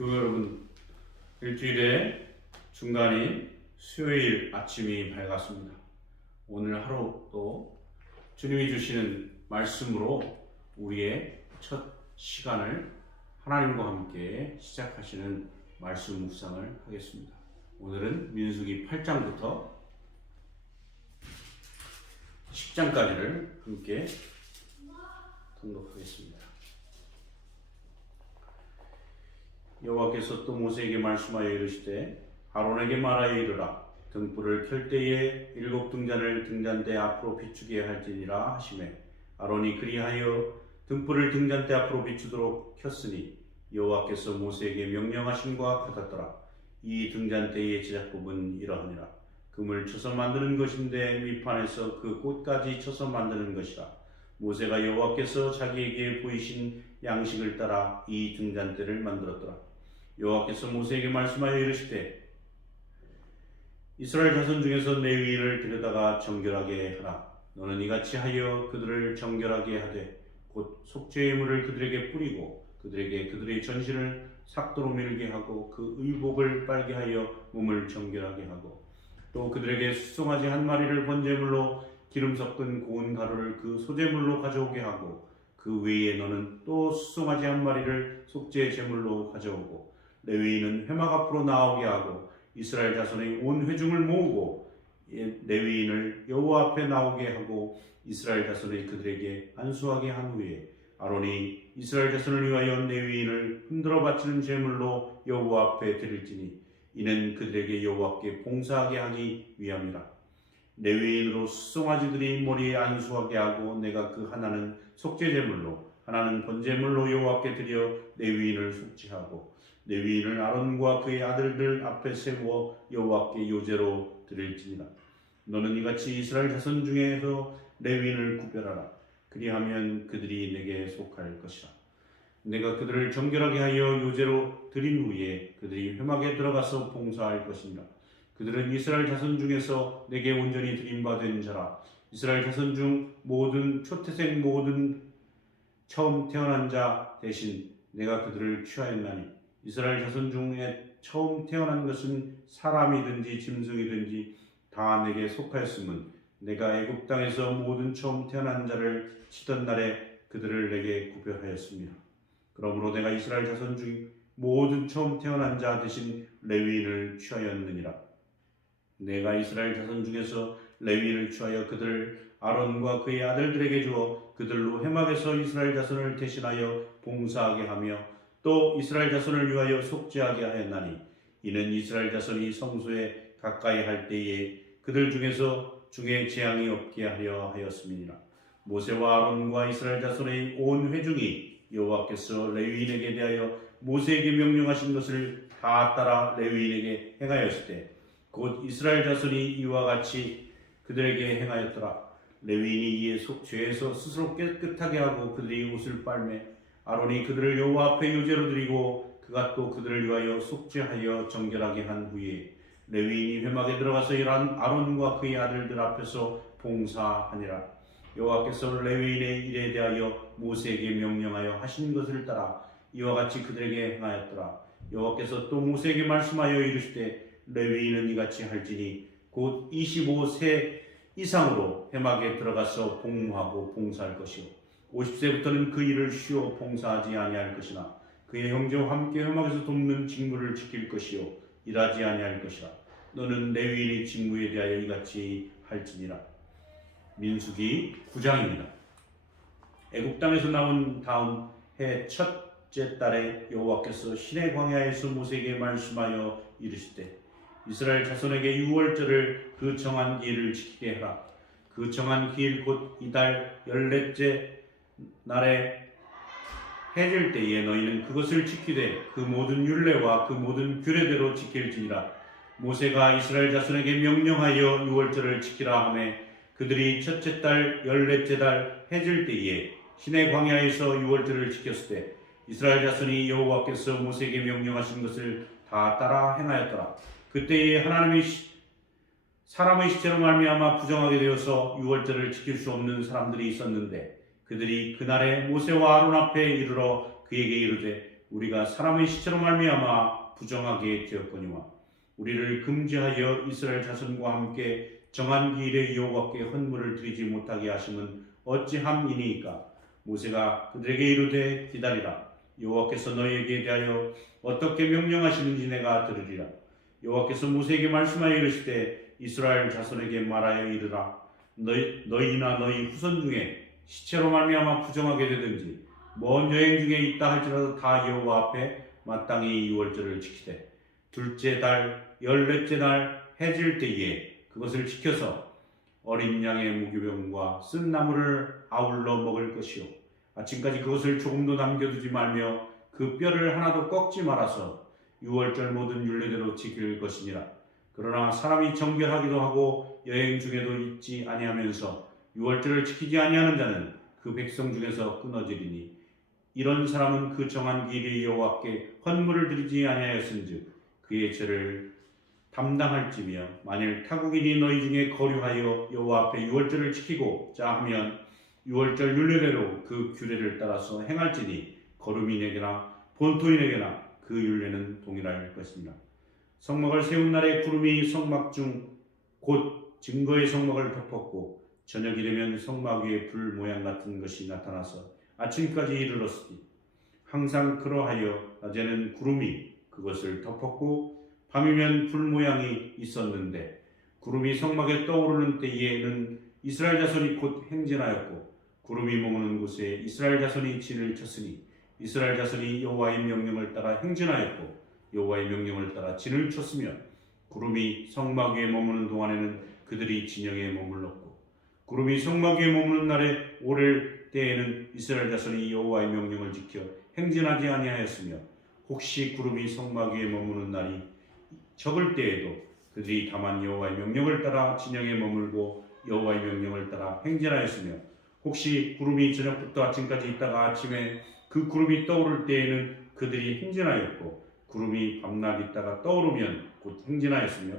교회 여러분, 일주일의 중간인 수요일 아침이 밝았습니다. 오늘 하루도 주님이 주시는 말씀으로 우리의 첫 시간을 하나님과 함께 시작하시는 말씀 묵상을 하겠습니다. 오늘은 민수기 8장부터 10장까지를 함께 통독하겠습니다. 여호와께서 또 모세에게 말씀하여 이르시되 아론에게 말하여 이르라. 등불을 켤 때에 7 등잔을 등잔대 앞으로 비추게 할지니라 하시매 아론이 그리하여 등불을 등잔대 앞으로 비추도록 켰으니 여호와께서 모세에게 명령하심과 같았더라. 이 등잔대의 제작법은 이러하니라. 금을 쳐서 만드는 것인데 밑판에서 그 꽃까지 쳐서 만드는 것이라. 모세가 여호와께서 자기에게 보이신 양식을 따라 이 등잔대를 만들었더라. 여호와께서 모세에게 말씀하여 이르시되 이스라엘 자손 중에서 레위인을 데려다가 정결하게 하라. 너는 이같이 하여 그들을 정결하게 하되 곧 속죄의 물을 그들에게 뿌리고 그들에게 그들의 전신을 삭도로 밀게 하고 그 의복을 빨게 하여 몸을 정결하게 하고 또 그들에게 수송아지 한 마리를 번제물로 기름 섞은 고운 가루를 그 소제물로 가져오게 하고 그 외에 너는 또 수송아지 한 마리를 속죄 제물로 가져오고 레위인은 회막 앞으로 나오게 하고 이스라엘 자손의 온 회중을 모으고 레위인을 여호와 앞에 나오게 하고 이스라엘 자손의 그들에게 안수하게 한 후에 아론이 이스라엘 자손을 위하여 레위인을 흔들어 바치는 제물로 여호와 앞에 드릴지니 이는 그들에게 여호와께 봉사하게 하기 위함이라. 레위인으로 수송아지들이 머리에 안수하게 하고 내가 그 하나는 속죄 제물로 하나는 번제물로 여호와께 드려 레위인을 속죄하고 레위인을 아론과 그의 아들들 앞에 세워 여호와께 요제로 드릴지니라. 너는 이같이 이스라엘 자손 중에서 레위인을 구별하라. 그리하면 그들이 내게 속할 것이라. 내가 그들을 정결하게 하여 요제로 드린 후에 그들이 회막에 들어가서 봉사할 것이니라. 그들은 이스라엘 자손 중에서 내게 온전히 드림받은 자라. 이스라엘 자손 중 모든 초태생 모든 처음 태어난 자 대신 내가 그들을 취하였나니 이스라엘 자손 중에 처음 태어난 것은 사람이든지 짐승이든지 다 내게 속하였음은 내가 애굽 땅에서 모든 처음 태어난 자를 치던 날에 그들을 내게 구별하였습니다. 그러므로 내가 이스라엘 자손 중 모든 처음 태어난 자 대신 레위인을 취하였느니라. 내가 이스라엘 자손 중에서 레위인을 취하여 그들을 아론과 그의 아들들에게 주어 그들로 회막에서 이스라엘 자손을 대신하여 봉사하게 하며 또 이스라엘 자손을 위하여 속죄하게 하였나니 이는 이스라엘 자손이 성소에 가까이 할 때에 그들 중에 재앙이 없게 하려 하였음이니라. 모세와 아론과 이스라엘 자손의 온 회중이 여호와께서 레위인에게 대하여 모세에게 명령하신 것을 다 따라 레위인에게 행하였을 때 곧 이스라엘 자손이 이와 같이 그들에게 행하였더라. 레위인이 이에 죄에서 스스로 깨끗하게 하고 그들이 옷을 빨매 아론이 그들을 여호와 앞에 요제로 드리고 그가 또 그들을 위하여 속죄하여 정결하게 한 후에 레위인이 회막에 들어가서 아론과 그의 아들들 앞에서 봉사하니라. 여호와께서 레위인의 일에 대하여 모세에게 명령하여 하신 것을 따라 이와 같이 그들에게 행하였더라. 여호와께서 또 모세에게 말씀하여 이르시되 레위인은 이같이 할지니 곧 25세 이상으로 회막에 들어가서 복무하고 봉사할 것이요 50세부터는 그 일을 쉬어 봉사하지 아니할 것이나 그의 형제와 함께 회막에서 돕는 직무를 지킬 것이요 일하지 아니할 것이라. 너는 레위인의 직무에 대하여 이같이 할지니라. 민수기 9장입니다. 애굽 땅에서 나온 다음 해 첫째 달에 여호와께서 시내 광야에서 모세에게 말씀하여 이르시되 이스라엘 자손에게 유월절을 그 정한 기일을 지키게 하라. 그 정한 기일 곧 이달 14째 날에 해질 때에 너희는 그것을 지키되 그 모든 율례와 그 모든 규례대로 지킬지니라. 모세가 이스라엘 자손에게 명령하여 유월절을 지키라 하매 그들이 첫째 달 14째 달 해질 때에 시내 광야에서 유월절을 지켰을 때 이스라엘 자손이 여호와께서 모세에게 명령하신 것을 다 따라 행하였더라. 그때에 하나님이 사람의 시체로 말미암아 부정하게 되어서 유월절을 지킬 수 없는 사람들이 있었는데 그들이 그날에 모세와 아론 앞에 이르러 그에게 이르되 우리가 사람의 시체로 말미암아 부정하게 되었거니와 우리를 금지하여 이스라엘 자손과 함께 정한 기일에 여호와께 헌물을 드리지 못하게 하심은 어찌함이니이까. 모세가 그들에게 이르되 기다리라. 여호와께서 너희에게 대하여 어떻게 명령하시는지 내가 들으리라. 여호와께서 모세에게 말씀하여 이르시되 이스라엘 자손에게 말하여 이르라. 너희나 너희 후손 중에 시체로 말미암아 부정하게 되든지 먼 여행 중에 있다 할지라도 다 여호와 앞에 마땅히 유월절을 지키되 둘째 달 열넷째 날 해질 때에 그것을 지켜서 어린 양의 무교병과 쓴 나물을 아울러 먹을 것이요 아침까지 그것을 조금도 남겨두지 말며 그 뼈를 하나도 꺾지 말아서 유월절 모든 율례대로 지킬 것이니라. 그러나 사람이 정결하기도 하고 여행 중에도 잊지 아니하면서 유월절을 지키지 아니하는 자는 그 백성 중에서 끊어지리니 이런 사람은 그 정한 기일에 여호와께 헌물을 드리지 아니하였은즉 그의 죄를 담당할지며 만일 타국인이 너희 중에 거류하여 여호와 앞에 유월절을 지키고자 하면 유월절 율례대로 그 규례를 따라서 행할지니 거류민에게나 본토인에게나 그 율례는 동일할 것입니다. 성막을 세운 날에 구름이 성막 중 곧 증거의 성막을 덮었고 저녁이 되면 성막 위에 불 모양 같은 것이 나타나서 아침까지 이르렀으니 항상 그러하여 낮에는 구름이 그것을 덮었고 밤이면 불 모양이 있었는데 구름이 성막에 떠오르는 때에는 이스라엘 자손이 곧 행진하였고 구름이 머무는 곳에 이스라엘 자손이 진을 쳤으니 이스라엘 자손이 여호와의 명령을 따라 행진하였고 여호와의 명령을 따라 진을 쳤으며 구름이 성막 위에 머무는 동안에는 그들이 진영에 머물렀고 구름이 성막 위에 머무는 날에 오를 때에는 이스라엘 자손이 여호와의 명령을 지켜 행진하지 아니하였으며 혹시 구름이 성막 위에 머무는 날이 적을 때에도 그들이 다만 여호와의 명령을 따라 진영에 머물고 여호와의 명령을 따라 행진하였으며 혹시 구름이 저녁부터 아침까지 있다가 아침에 그 구름이 떠오를 때에는 그들이 행진하였고 구름이 밤낮 있다가 떠오르면 곧 행진하였으며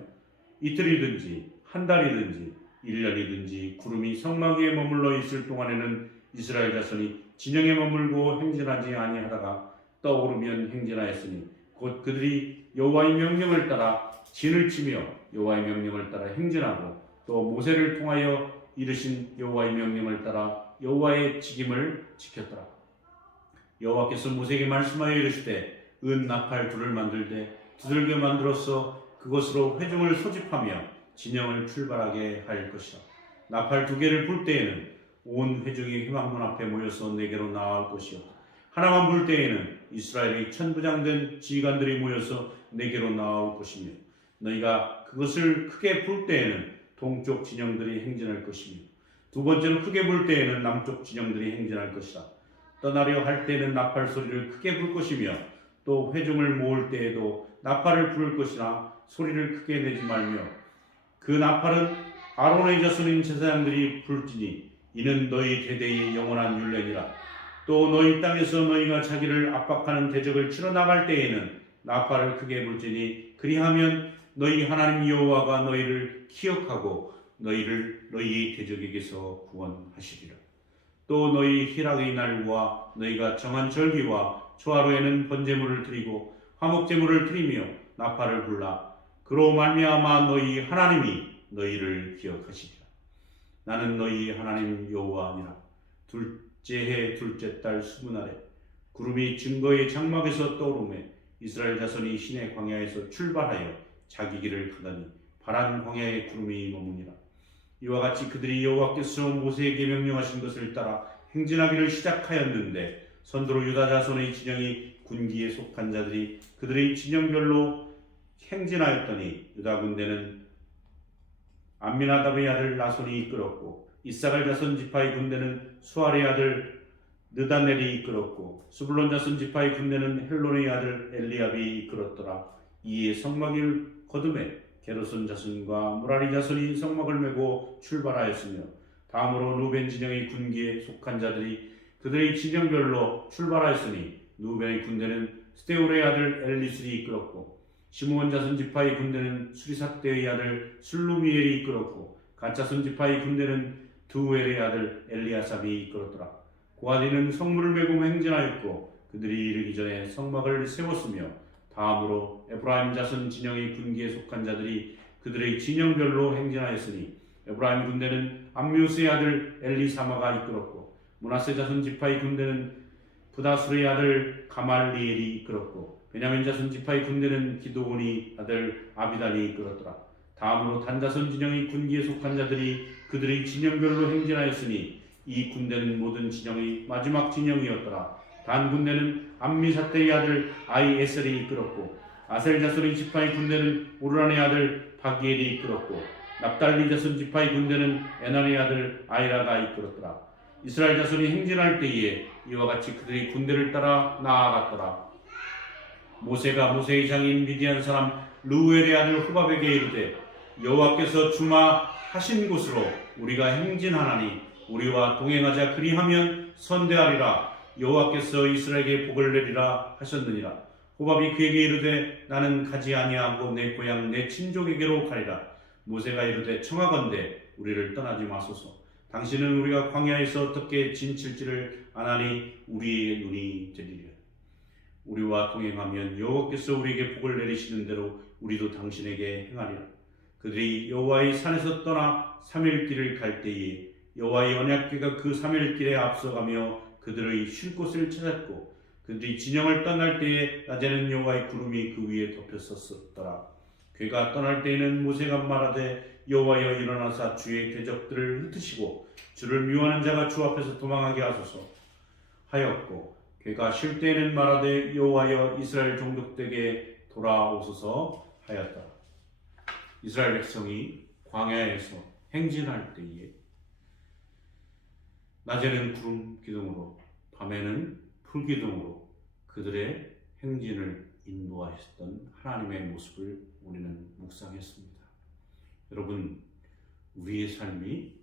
이틀이든지 한 달이든지 1년이든지 구름이 성막 위에 머물러 있을 동안에는 이스라엘 자손이 진영에 머물고 행진하지 아니하다가 떠오르면 행진하였으니 곧 그들이 여호와의 명령을 따라 진을 치며 여호와의 명령을 따라 행진하고 또 모세를 통하여 이르신 여호와의 명령을 따라 여호와의 직임을 지켰더라. 여호와께서 모세에게 말씀하여 이르시되 은 나팔 둘을 만들되 두들겨 만들어서 그것으로 회중을 소집하며 진영을 출발하게 할 것이라. 나팔 두 개를 불 때에는 온 회중이 회막문 앞에 모여서 내게로 나아올 것이요 하나만 불 때에는 이스라엘의 천부장된 지휘관들이 모여서 내게로 나아올 것이며 너희가 그것을 크게 불 때에는 동쪽 진영들이 행진할 것이며 두 번째로 크게 불 때에는 남쪽 진영들이 행진할 것이라. 떠나려 할 때에는 나팔 소리를 크게 불 것이며 또 회중을 모을 때에도 나팔을 부를 것이나 소리를 크게 내지 말며 그 나팔은 아론의 자손인 제사장들이 불지니 이는 너희 대대의 영원한 율례니라. 또 너희 땅에서 너희가 자기를 압박하는 대적을 치러 나갈 때에는 나팔을 크게 불지니 그리하면 너희 하나님 여호와가 너희를 기억하고 너희를 너희의 대적에게서 구원하시리라. 또 너희 희락의 날과 너희가 정한 절기와 초하루에는 번제물을 드리고 화목제물을 드리며 나팔을 불라. 그로 말미암아 너희 하나님이 너희를 기억하시리라. 나는 너희 하나님 여호와니라. 둘째 해 둘째 달 수문날에 구름이 증거의 장막에서 떠오르매 이스라엘 자손이 시내 광야에서 출발하여 자기 길을 가더니 파란 광야에 구름이 머무니라. 이와 같이 그들이 여호와께서 모세에게 명령하신 것을 따라 행진하기를 시작하였는데 선두로 유다 자손의 진영이 군기에 속한 자들이 그들의 진영별로 행진하였더니 유다 군대는 암미나답의 아들 나손이 이끌었고 이사갈 자손 지파의 군대는 수알의 아들 느다넬이 이끌었고 수불론 자손 지파의 군대는 헬론의 아들 엘리압이 이끌었더라. 이에 성막을 거두매 게르손 자손과 무라리 자손이 성막을 메고 출발하였으며 다음으로 루벤 진영의 군기에 속한 자들이 그들의 진영별로 출발하였으니 루벤의 군대는 스데울의 아들 엘리술이 이끌었고 시므온 자손 지파의 군대는 수리삭대의 아들 술루미엘이 이끌었고 갓 자손 지파의 군대는 두엘의 아들 엘리아삽이 이끌었더라. 고아디는 성물을 메고 행진하였고 그들이 이르기 전에 성막을 세웠으며 다음으로 에브라임 자손 진영의 군기에 속한 자들이 그들의 진영별로 행진하였으니 에브라임 군대는 암뮤스의 아들 엘리사마가 이끌었고 므낫세 자손 지파의 군대는 부다술의 아들 가말리엘이 이끌었고 베냐민 자손 지파의 군대는 기드온의 아들 아비단이 이끌었더라. 다음으로 단 자손 진영의 군기에 속한 자들이 그들의 진영별로 행진하였으니 이 군대는 모든 진영의 마지막 진영이었더라. 단 군대는 암미사떼의 아들 아이에셀이 이끌었고 아셀 자손의 지파의 군대는 오르란의 아들 바기엘이 이끌었고 납달리 자손 지파의 군대는 에난의 아들 아이라가 이끌었더라. 이스라엘 자손이 행진할 때에 이와 같이 그들의 군대를 따라 나아갔더라. 모세가 모세의 장인 미디안 사람 르우엘의 아들 호밥에게 이르되 여호와께서 주마하신 곳으로 우리가 행진하나니 우리와 동행하자. 그리하면 선대하리라. 여호와께서 이스라엘에게 복을 내리라 하셨느니라. 호밥이 그에게 이르되 나는 가지 아니하고 내 고향 내 친족에게로 가리라. 모세가 이르되 청하건대 우리를 떠나지 마소서. 당신은 우리가 광야에서 어떻게 진칠지를 아나니 우리의 눈이 들리려. 우리와 동행하면 여호와께서 우리에게 복을 내리시는 대로 우리도 당신에게 행하리라. 그들이 여호와의 산에서 떠나 3일 길을 갈 때에 여호와의 언약궤가 그 3일 길에 앞서가며 그들의 쉴 곳을 찾았고 그들이 진영을 떠날 때에 낮에는 여호와의 구름이 그 위에 덮였었더라. 궤가 떠날 때에는 모세가 말하되 여호와여 일어나사 주의 궤적들을 흩으시고 주를 미워하는 자가 주 앞에서 도망하게 하소서 하였고 궤가 쉴 때에는 말하되 여호와여 이스라엘 종족들에게 돌아오소서 하였더라. 이스라엘 백성이 광야에서 행진할 때에 낮에는 구름 기둥으로 밤에는 풀 기둥으로 그들의 행진을 인도하셨던 하나님의 모습을 우리는 묵상했습니다. 여러분, 우리의 삶이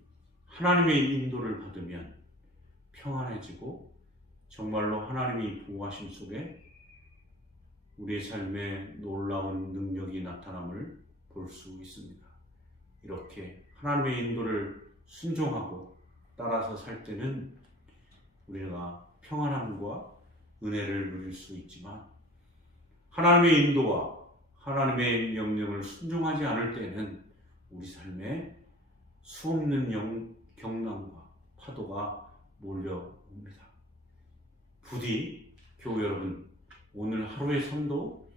하나님의 인도를 받으면 평안해지고 정말로 하나님이 보호하심 속에 우리의 삶에 놀라운 능력이 나타남을 볼 수 있습니다. 이렇게 하나님의 인도를 순종하고 따라서 살 때는 우리가 평안함과 은혜를 누릴 수 있지만 하나님의 인도와 하나님의 명령을 순종하지 않을 때는 우리 삶에 수없는 경난과 파도가 몰려옵니다. 부디 교우 여러분, 오늘 하루의 삶도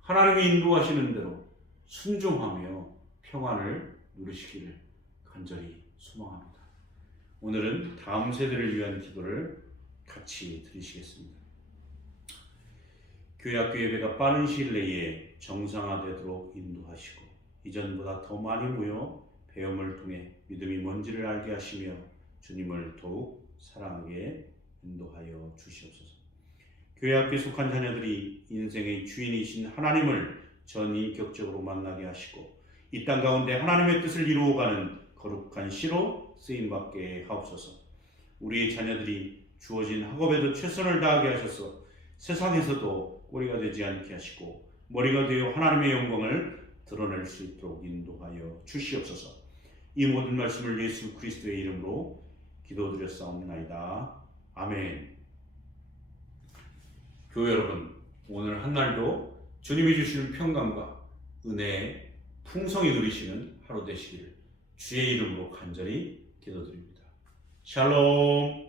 하나님의 인도하시는 대로 순종하며 평안을 누리시기를 간절히 소망합니다. 오늘은 다음 세대를 위한 기도를 같이 드리시겠습니다. 교회 학교 예배가 빠른 시일 내에 정상화되도록 인도하시고 이전보다 더 많이 모여 배움을 통해 믿음이 뭔지를 알게 하시며 주님을 더욱 사랑하게 인도하여 주시옵소서. 교회 학교에 속한 자녀들이 인생의 주인이신 하나님을 전인격적으로 만나게 하시고 이 땅 가운데 하나님의 뜻을 이루어가는 거룩한 씨로 쓰임받게 하옵소서. 우리의 자녀들이 주어진 학업에도 최선을 다하게 하셔서 세상에서도 꼬리가 되지 않게 하시고 머리가 되어 하나님의 영광을 드러낼 수 있도록 인도하여 주시옵소서. 이 모든 말씀을 예수 그리스도의 이름으로 기도드렸사옵나이다. 아멘. 교회 여러분, 오늘 한날도 주님이 주시는 평강과 은혜의 풍성히 누리시는 하루 되시기를 주의 이름으로 간절히 기도드립니다. 샬롬.